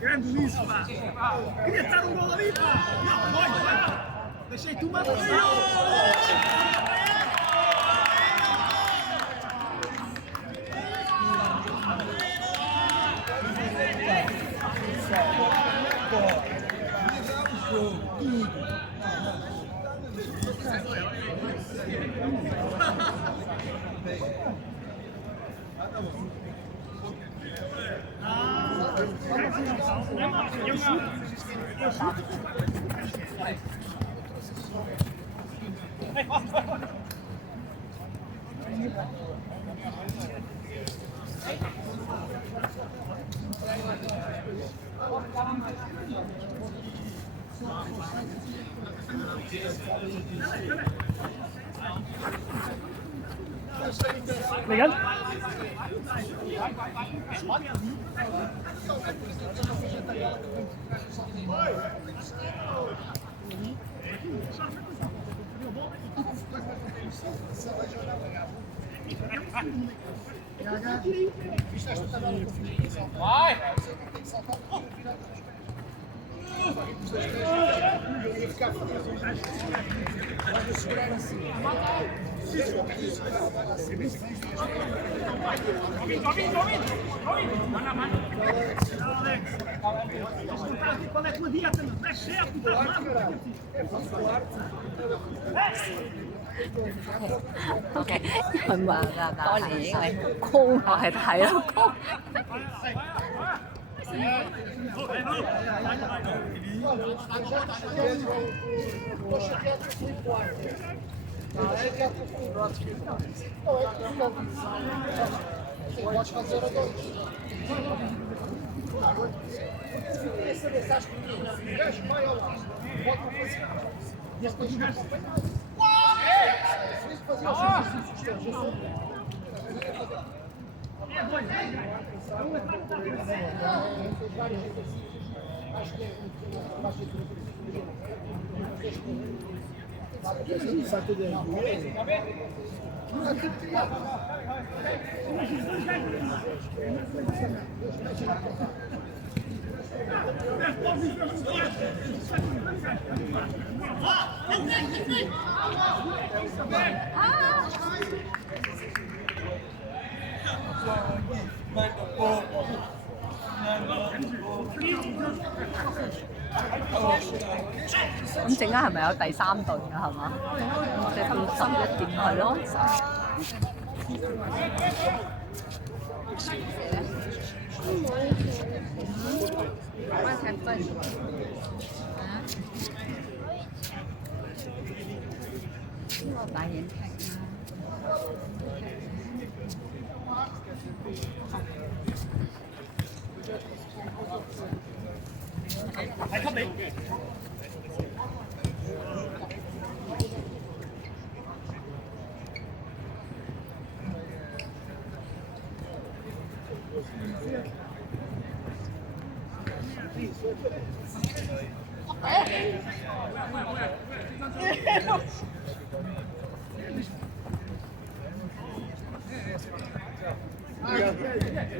Grandissima! Queria estar um gol ali, pá! Não, vai! Deixei tu mais Legal? Vai! Qual é a tua dieta? Não é certo, OK，佢話㗎，當年因為高我係睇咯高。咁陣間係咪有第三隊㗎？係嘛？即係到11點係咯。大眼踢係給你。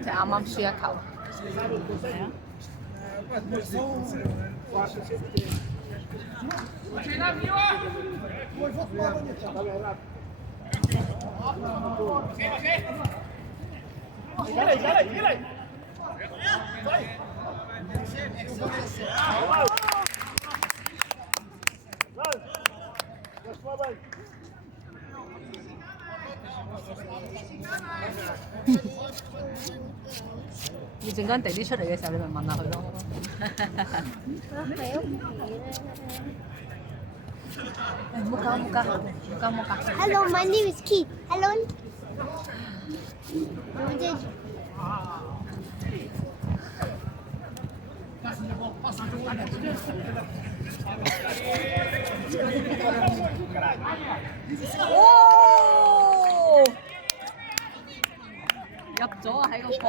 即係啱啱輸一球。你陣間地啲出嚟嘅時候，你咪問下佢咯。唔好搞，唔好搞，唔好搞，唔好搞。Hello, my name is Keith. Hello. 放进去。哦！入咗啊！喺個角。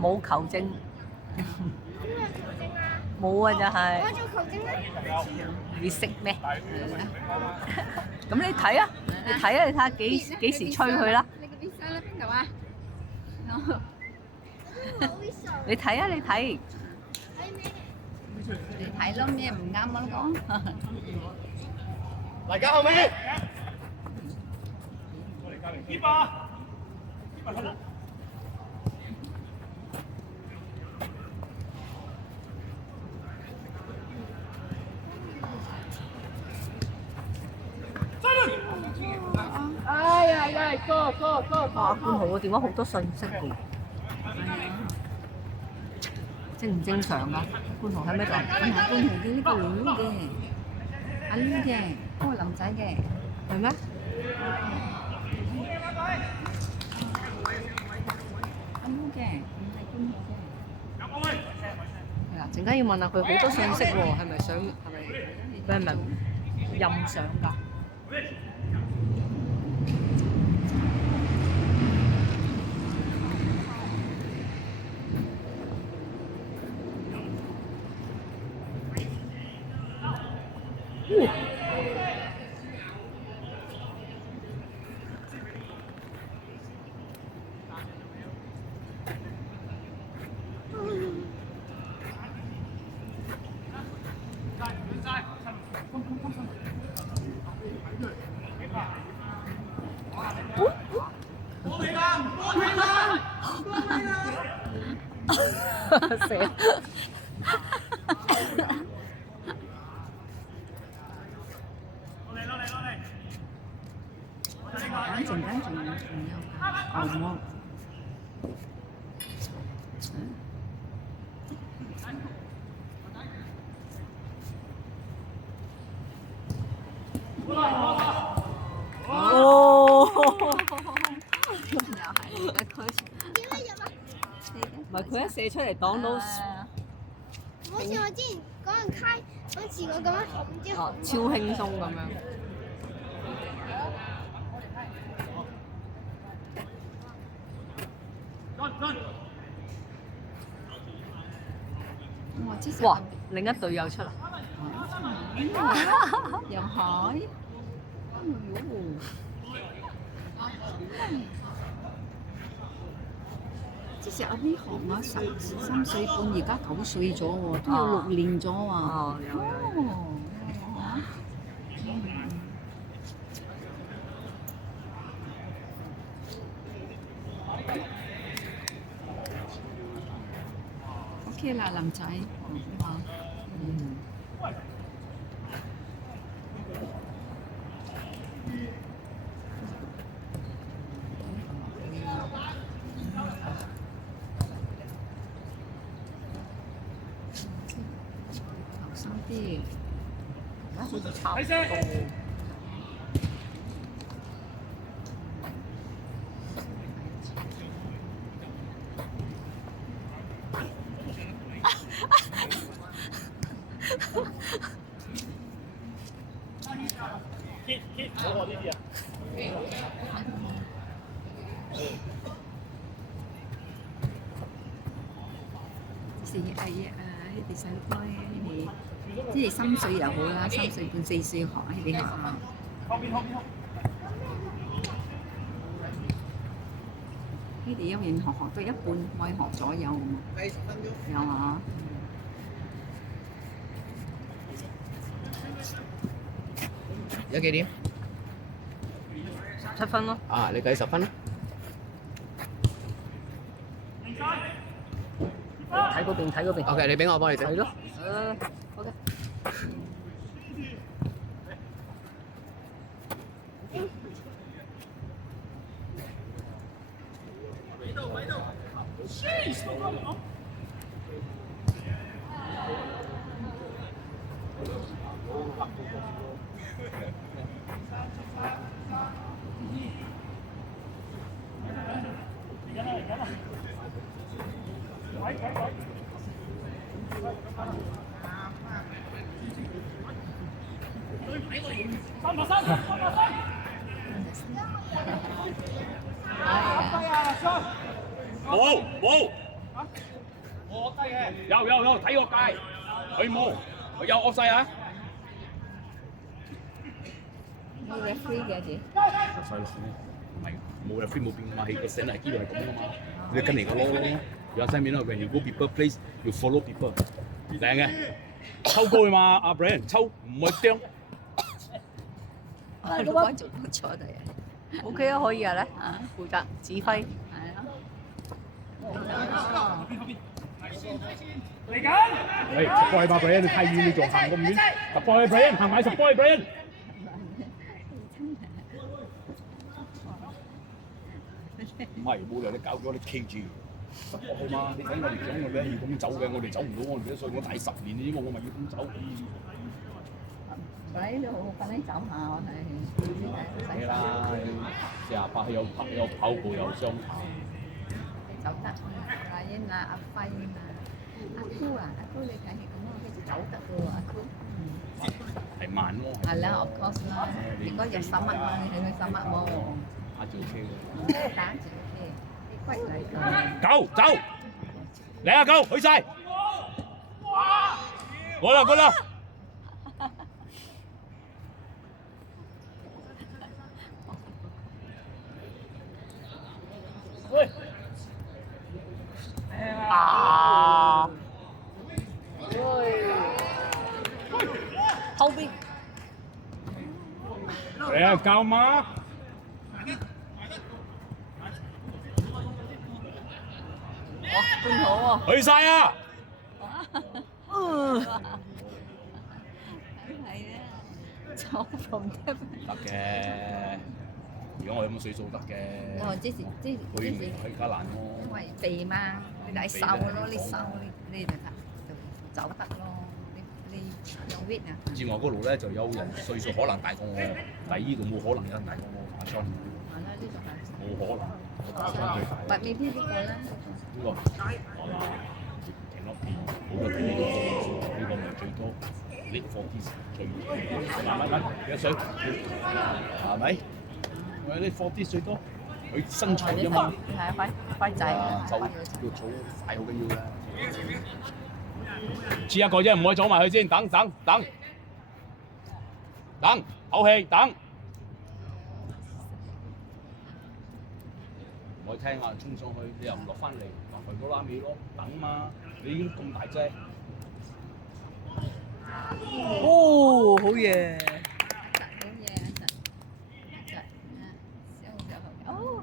冇球證，冇啊！就係。我做球證啦。你識咩？咁你睇啊！你睇啊！你睇下幾時吹佢啦？你個 visa 喺邊度啊？你睇啊！你睇。你睇咯，咩唔啱我都講。嚟緊後尾。呢把。哎呀呀，哥！哇！冠豪個電話好多信息㗎，正唔正常㗎？冠豪喺咩度？冠豪嘅呢個女嘅，阿 Lu 嘅，嗰個林仔嘅，係咩？阿 Lu 嘅，唔係冠豪嘅。係啊，陣間要問下佢好多信息喎，係咪想佢係咪任上㗎？死啊！反正間仲有牛膜。哦，又係佢，唔係佢一射出嚟擋到，好似我之前嗰陣開好似我咁樣，唔知哦，超輕鬆咁樣。我之前哇！另一隊友出嚟，又係，之前阿 B 行啊13歲半，而家9歲咗喎，都有6年咗喎。哦，有。OK 啦，林仔，後生啲，而家好似差唔多。我呢啲啊。是佢哋細個佢哋即係3歲又好啦，3歲半4歲學佢哋學校。佢哋一年學都一半開學左右咁有啊。而家幾點7分咯。啊？你計10分啦。睇嗰邊，睇嗰邊。OK，你俾我幫你整。係咯。OK。冇，我低嘅，有睇個界，佢冇，佢有惡勢啊！你 referee 幾多錢？細路唔係冇 referee 冇變嘛，佢個醒係基本係咁噶嘛，你跟嚟個咯。有西面啦 ，when you go people place，you follow people，靚嘅，抽高佢嘛，阿 Brian 抽唔係釘。老闆做唔錯哋啊。OK 啊，可以啊咧，負責指揮。係啊。嚟緊！誒，support 吧 Brian，你太遠，你仲行咁遠？support Brian，行埋 support Brian。唔係冇理由你搞咗你企住，support 嘛？你睇我哋講我哋要咁走嘅，我哋走唔到，我哋幾多歲？我大10年啫，我咪要咁走。快啲好，快啲走下我睇。係啦，48有跑步有雙跑。走得，阿英啊，阿輝啊，阿姑啊，阿姑你睇係咁啊，佢就走得嘅喎，阿姑。係慢咯。係啦，of course 啦。如果入10蚊啊，你係佢10蚊冇。打住 OK 嘅。打住 OK，啲骨嚟㗎。狗走，嚟啊狗，去晒。過啦。喂。啊！喂，後邊。嚟啊，教媽！哇，半好喎。去晒啊！係啊，就from the。得嘅，如果我有咁歲數得嘅。我之前去加蘭咯。因為肥嘛，你嚟瘦咯，你瘦你就走得咯，你有 weight 啊。至我嗰度咧就有人歲數可能大過我，但係呢度冇可能有人大過我阿 John。係啦，呢度係。冇可能，我阿 John 最大。白尾啲呢個咧？呢個停落邊好多呢個咪最多。呢個40最慢幾多歲？係咪？我呢40最多，佢身材啫嘛。係啊，快仔啊，就要草快好緊要嘅。黐一個啫，唔可以走埋去先，等，口氣等。我聽下衝上去，你又唔落翻嚟，咪去嗰拉尾咯，等嘛。你已經咁大隻。哦，好嘢！哦。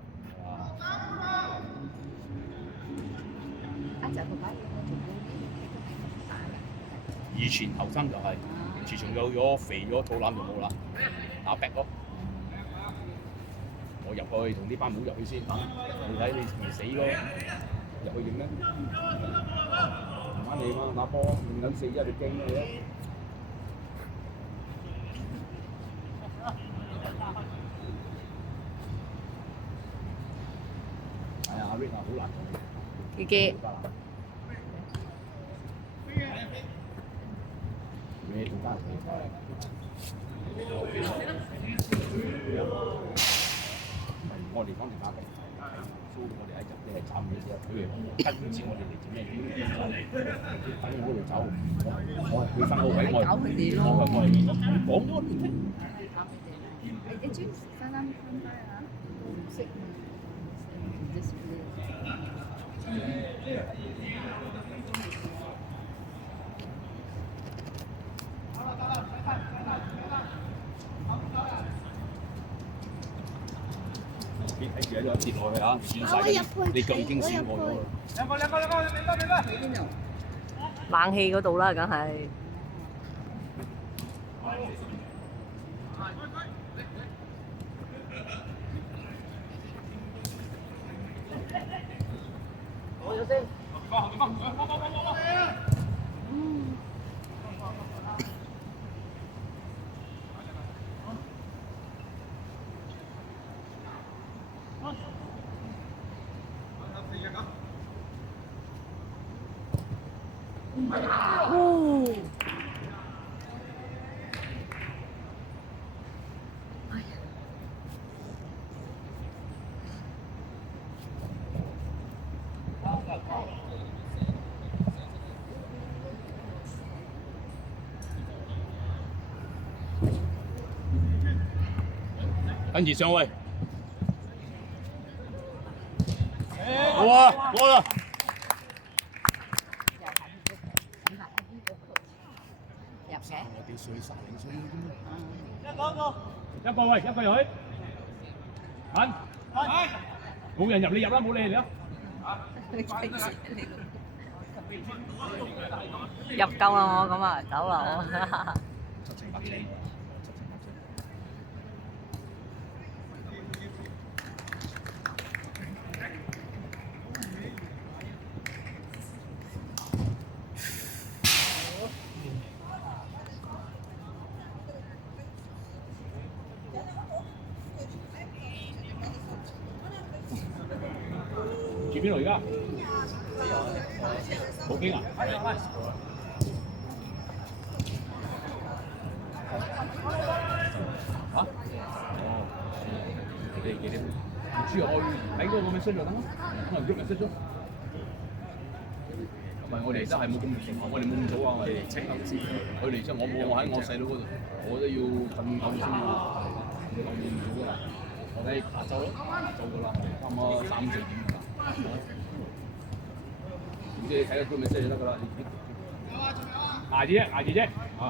以前後生就係，自從有咗肥咗肚腩就冇啦，打壁咯。我入去同啲班妹入去先，你睇你咪死咯，入去影咩？慢慢嚟嘛，打波唔撚死一你驚咩嘢？係啊，阿 Rick 啊，好難做。自己。咩做翻？我哋講電話嘅，所以我哋喺入邊係斬嘢啫。佢哋跟住我哋嚟做咩？等我嗰度走，我係佢分個位，我係講咗你聽。你專翻翻翻啊？唔識唔你睇住喺度跌落去啊！跣晒你腳已經跣過咗啦。冷氣嗰度啦，梗係。跟住上位，好啊，過啦。入嘅。我哋歲30歲啫嘛。一個喂，一個入去。冇人入你入啦，冇你嚟啦。入夠啦我咁啊，走啦我。七情八情。住邊度而家？普京啊？嚇？哦，幾點？唔知啊，我睇嗰個 message 就得啦，我唔喐 message 咗。唔係，我哋真係冇咁我哋冇咁早啊，我哋清頭先。佢哋即係我喺我細佬嗰度，我都要瞓夠先啊，瞓夠唔早啊。我睇下晝咯，下晝噶啦，差唔多3、4點㗎啦。點知你睇個 message 就得㗎啦，捱住啫，捱住啫，啊！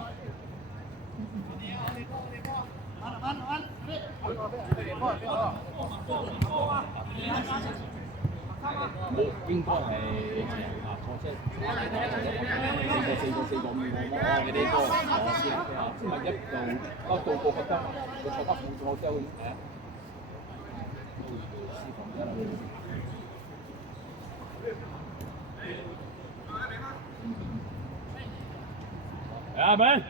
冇應該係啊錯車四個5個你哋個我先啊，即係一到個覺得個坐得好錯之後誒。阿文，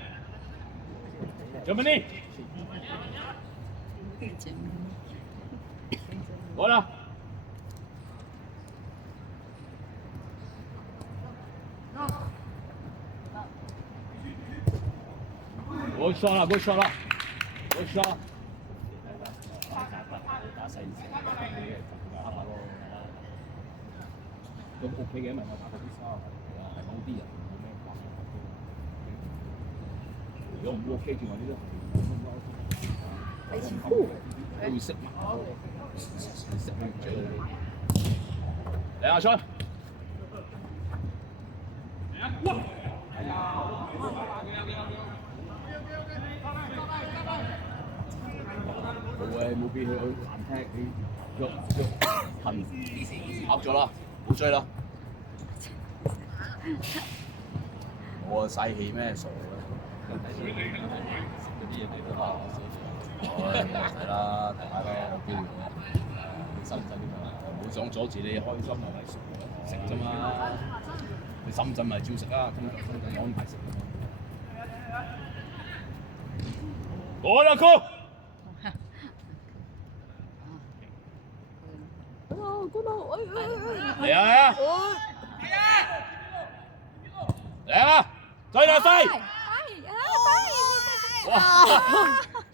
做乜呢？好啦。Good shot 啦，good shot 啦，good shot。打細打下咯。咁 OK 嘅，因為我打過啲沙係某啲人冇咩關係。如果唔 OK 嘅話，呢啲係都會識埋，識埋嘴。嚟阿昌。冇俾佢難踢，你喐痕跑咗啦，冇追啦。我嘥氣咩傻啦？係啦，睇下咯，有機會嘅。深圳呢個唔好想阻住你開心係咪食啫嘛？你深圳咪照食啦，深圳安排食。我啦哥。嚟啊！嚟啊！再嚟飛！哇！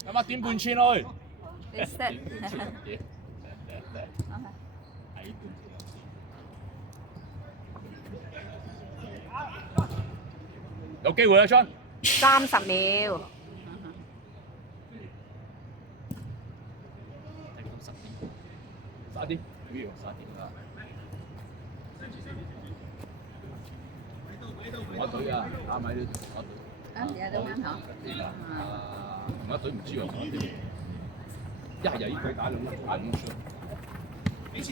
有乜點半寸去？有機會啊，昌！30秒。快啲！不要殺點啦！同一隊啊，啱喺呢度同一隊。啊，有得啱嗬。同一隊唔知喎，同一隊。一係就呢隊打兩粒，打兩槍。幾次？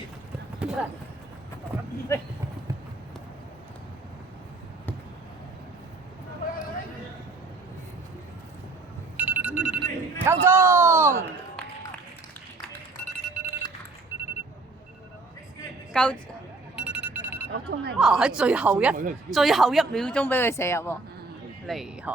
夠鐘！夠！哇！喺最後一秒鐘俾佢射入喎，厲害！